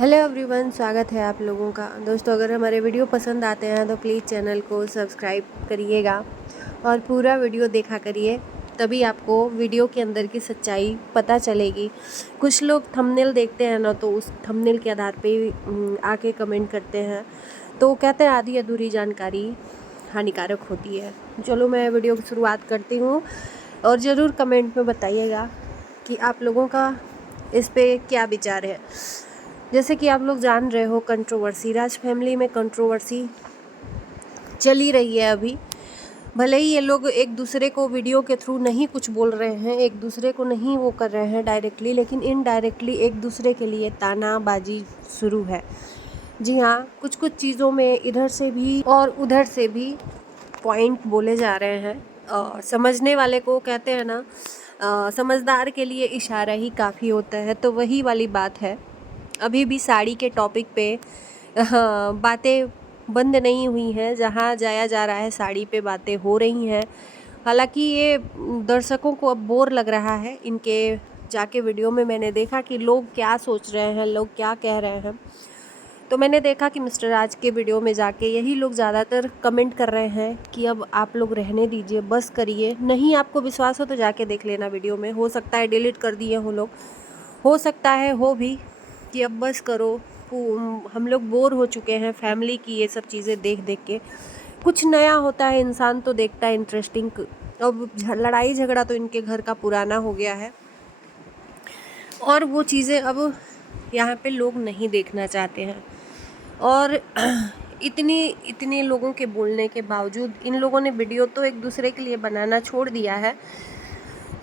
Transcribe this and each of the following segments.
Hello everyone, स्वागत है आप लोगों का। दोस्तों, अगर हमारे वीडियो पसंद आते हैं तो प्लीज़ चैनल को सब्सक्राइब करिएगा और पूरा वीडियो देखा करिए, तभी आपको वीडियो के अंदर की सच्चाई पता चलेगी। कुछ लोग थंबनेल देखते हैं ना, तो उस थंबनेल के आधार पे आके कमेंट करते हैं, तो कहते हैं आधी अधूरी जानकारी हानिकारक होती है। चलो, मैं वीडियो की शुरुआत करती हूँ और ज़रूर कमेंट में बताइएगा कि आप लोगों का इस पे क्या विचार है। जैसे कि आप लोग जान रहे हो, कंट्रोवर्सी, राज फैमिली में कंट्रोवर्सी चली रही है अभी। भले ही ये लोग एक दूसरे को वीडियो के थ्रू नहीं कुछ बोल रहे हैं, एक दूसरे को नहीं वो कर रहे हैं डायरेक्टली, लेकिन इनडायरेक्टली एक दूसरे के लिए तानाबाजी शुरू है। जी हाँ, कुछ कुछ चीज़ों में इधर से भी और उधर से भी पॉइंट बोले जा रहे हैं। और समझने वाले को कहते हैं ना, समझदार के लिए इशारा ही काफ़ी होता है। तो वही वाली बात है। अभी भी साड़ी के टॉपिक पे बातें बंद नहीं हुई हैं। जहाँ जाया जा रहा है साड़ी पे बातें हो रही हैं। हालांकि ये दर्शकों को अब बोर लग रहा है। इनके जाके वीडियो में मैंने देखा कि लोग क्या सोच रहे हैं, लोग क्या कह रहे हैं। तो मैंने देखा कि मिस्टर राज के वीडियो में जाके यही लोग ज़्यादातर कमेंट कर रहे हैं कि अब आप लोग रहने दीजिए, बस करिए। नहीं आपको विश्वास हो तो जाके देख लेना वीडियो में। हो सकता है डिलीट कर दिए हो लोग, हो सकता है हो भी कि अब बस करो, हम लोग बोर हो चुके हैं फैमिली की ये सब चीज़ें देख देख के। कुछ नया होता है, इंसान तो देखता है इंटरेस्टिंग। अब लड़ाई झगड़ा तो इनके घर का पुराना हो गया है और वो चीज़ें अब यहाँ पे लोग नहीं देखना चाहते हैं। और इतनी इतने लोगों के बोलने के बावजूद इन लोगों ने वीडियो तो एक दूसरे के लिए बनाना छोड़ दिया है,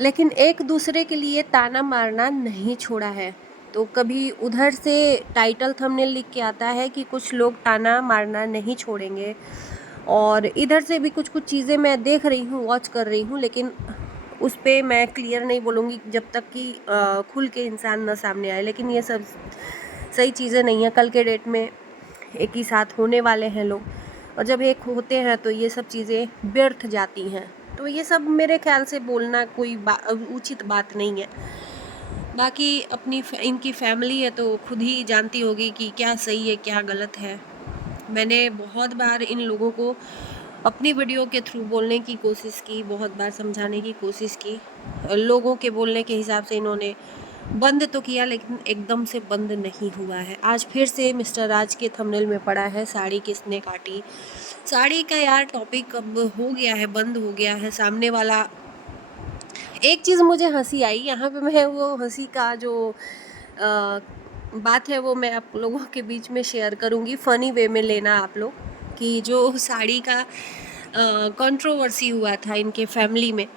लेकिन एक दूसरे के लिए ताना मारना नहीं छोड़ा है। तो कभी उधर से टाइटल थंबनेल लिख के आता है कि कुछ लोग ताना मारना नहीं छोड़ेंगे, और इधर से भी कुछ कुछ चीज़ें मैं देख रही हूँ, वॉच कर रही हूँ, लेकिन उस पर मैं क्लियर नहीं बोलूँगी जब तक कि खुल के इंसान न सामने आए। लेकिन ये सब सही चीज़ें नहीं हैं। कल के डेट में एक ही साथ होने वाले हैं लोग, और जब एक होते हैं तो ये सब चीज़ें व्यर्थ जाती हैं। तो ये सब मेरे ख्याल से बोलना कोई उचित बात नहीं है। बाकी इनकी फैमिली है तो खुद ही जानती होगी कि क्या सही है क्या गलत है। मैंने बहुत बार इन लोगों को अपनी वीडियो के थ्रू बोलने की कोशिश की, बहुत बार समझाने की कोशिश की। लोगों के बोलने के हिसाब से इन्होंने बंद तो किया, लेकिन एकदम से बंद नहीं हुआ है। आज फिर से मिस्टर राज के थंबनेल में पड़ा है साड़ी किसने काटी। साड़ी का यार टॉपिक अब हो गया है, बंद हो गया है। सामने वाला, एक चीज़ मुझे हंसी आई यहाँ पे, मैं वो हंसी का जो बात है वो मैं आप लोगों के बीच में शेयर करूँगी। फ़नी वे में लेना आप लोग, कि जो साड़ी का कंट्रोवर्सी हुआ था इनके फैमिली में।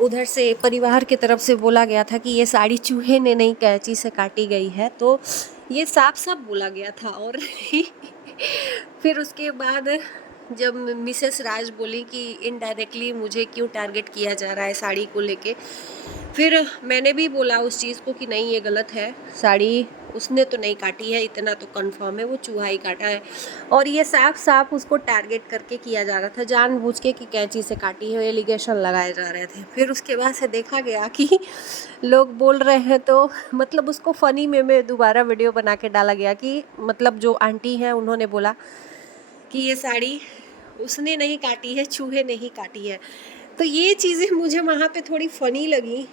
उधर से परिवार की तरफ से बोला गया था कि ये साड़ी चूहे ने नहीं कैंची से काटी गई है, तो ये साफ साफ बोला गया था। और फिर उसके बाद जब मिसेस राज बोली कि इनडायरेक्टली मुझे क्यों टारगेट किया जा रहा है साड़ी को लेके, फिर मैंने भी बोला उस चीज़ को कि नहीं ये गलत है, साड़ी उसने तो नहीं काटी है, इतना तो कंफर्म है, वो चूहा ही काटा है। और ये साफ साफ उसको टारगेट करके किया जा रहा था, जानबूझ के कि कैंची से काटी है, एलिगेशन लगाए जा रहे थे। फिर उसके बाद से देखा गया कि लोग बोल रहे हैं, तो मतलब उसको फ़नी में दोबारा वीडियो बना के डाला गया कि मतलब जो आंटी हैं उन्होंने बोला कि ये साड़ी उसने नहीं काटी है, चूहे ने ही काटी है। तो ये चीज़ें मुझे वहाँ पे थोड़ी फ़नी लगी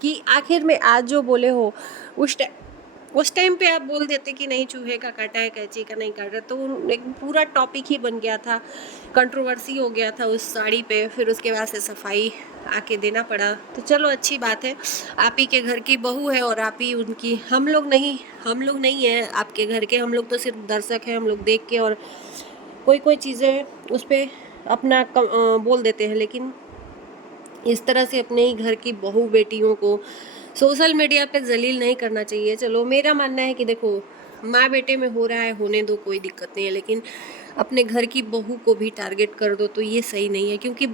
कि आखिर में आज जो बोले हो उस टाइम पे आप बोल देते कि नहीं चूहे का काटा है, कैंची का नहीं काटा, तो एक पूरा टॉपिक ही बन गया था, कंट्रोवर्सी हो गया था उस साड़ी पे। फिर उसके बाद से सफाई आके देना पड़ा। तो चलो अच्छी बात है, आप ही के घर की बहू है और आप ही उनकी, हम लोग नहीं हैं आपके घर के, हम लोग तो सिर्फ दर्शक हैं। हम लोग देख के और कोई चीज़ें उस पर अपना बोल देते हैं, लेकिन इस तरह से अपने ही घर की बहू बेटियों को सोशल मीडिया पे जलील नहीं करना चाहिए। चलो मेरा मानना है कि देखो, माँ बेटे में हो रहा है, होने दो, कोई दिक्कत नहीं है, लेकिन अपने घर की बहू को भी टारगेट कर दो तो ये सही नहीं है। क्योंकि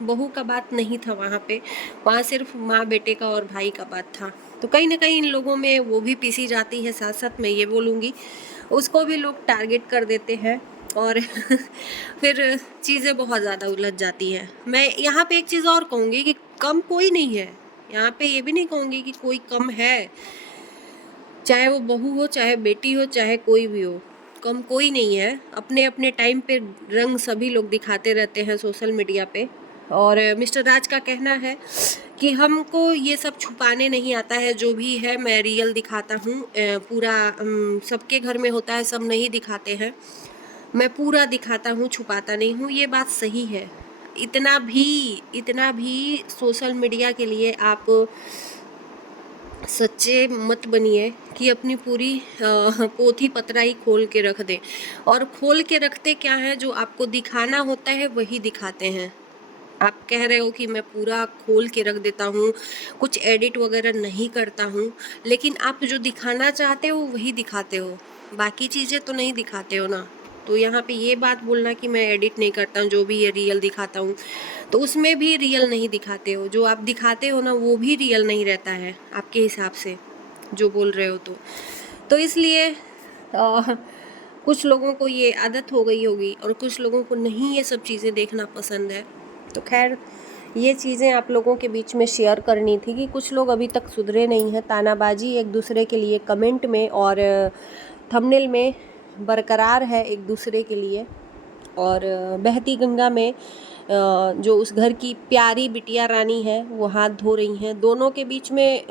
बहू का बात नहीं था वहाँ सिर्फ माँ बेटे का और भाई का बात था। तो कहीं ना कहीं इन लोगों में वो भी पीसी जाती है। साथ साथ मैं ये बोलूँगी, उसको भी लोग टारगेट कर देते हैं और फिर चीज़ें बहुत ज़्यादा उलझ जाती हैं। मैं यहाँ पे एक चीज़ और कहूँगी कि कम कोई नहीं है, यहाँ पे ये भी नहीं कहूँगी कि कोई कम है। चाहे वो बहू हो, चाहे बेटी हो, चाहे कोई भी हो, कम कोई नहीं है। अपने अपने टाइम पे रंग सभी लोग दिखाते रहते हैं सोशल मीडिया पे। और मिस्टर राज का कहना है कि हमको ये सब छुपाने नहीं आता है, जो भी है मैं रियल दिखाता हूँ। पूरा सबके घर में होता है, सब नहीं दिखाते हैं, मैं पूरा दिखाता हूँ, छुपाता नहीं हूँ। ये बात सही है। इतना भी सोशल मीडिया के लिए आप सच्चे मत बनिए कि अपनी पूरी पोथी पतराई खोल के रख दें। और खोल के रखते क्या है, जो आपको दिखाना होता है वही दिखाते हैं। आप कह रहे हो कि मैं पूरा खोल के रख देता हूँ, कुछ एडिट वगैरह नहीं करता हूँ, लेकिन आप जो दिखाना चाहते हो वही दिखाते हो, बाकी चीज़ें तो नहीं दिखाते हो ना। तो यहाँ पे ये बात बोलना कि मैं एडिट नहीं करता हूँ, जो भी ये रियल दिखाता हूँ, तो उसमें भी रियल नहीं दिखाते हो। जो आप दिखाते हो ना वो भी रियल नहीं रहता है आपके हिसाब से, जो बोल रहे हो। तो इसलिए कुछ लोगों को ये आदत हो गई होगी और कुछ लोगों को नहीं ये सब चीज़ें देखना पसंद है। तो खैर, ये चीज़ें आप लोगों के बीच में शेयर करनी थी कि कुछ लोग अभी तक सुधरे नहीं हैं। तानाबाजी एक दूसरे के लिए कमेंट में और थंबनेल में बरकरार है एक दूसरे के लिए। और बहती गंगा में जो उस घर की प्यारी बिटिया रानी है वो हाथ धो रही हैं। दोनों के बीच में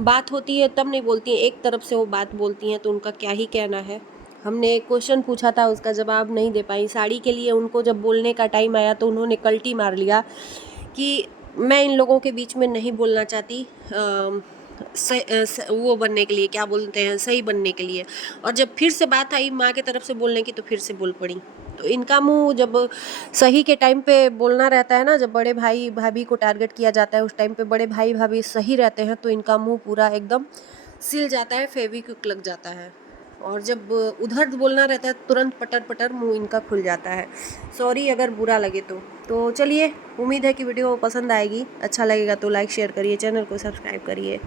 बात होती है तब नहीं बोलती हैं, एक तरफ से वो बात बोलती हैं, तो उनका क्या ही कहना है। हमने एक क्वेश्चन पूछा था, उसका जवाब नहीं दे पाई। साड़ी के लिए उनको जब बोलने का टाइम आया तो उन्होंने कल्टी मार लिया कि मैं इन लोगों के बीच में नहीं बोलना चाहती, वो बनने के लिए, क्या बोलते हैं, सही बनने के लिए। और जब फिर से बात आई माँ की तरफ से बोलने की तो फिर से बोल पड़ी। तो इनका मुंह जब सही के टाइम पे बोलना रहता है ना, जब बड़े भाई भाभी को टारगेट किया जाता है उस टाइम पे बड़े भाई भाभी सही रहते हैं तो इनका मुंह पूरा एकदम सिल जाता है, फेविक्विक लग जाता है। और जब उधर बोलना रहता है तुरंत पटर पटर मुंह इनका खुल जाता है। सॉरी अगर बुरा लगे तो चलिए, उम्मीद है कि वीडियो पसंद आएगी। अच्छा लगेगा तो लाइक शेयर करिए, चैनल को सब्सक्राइब करिए।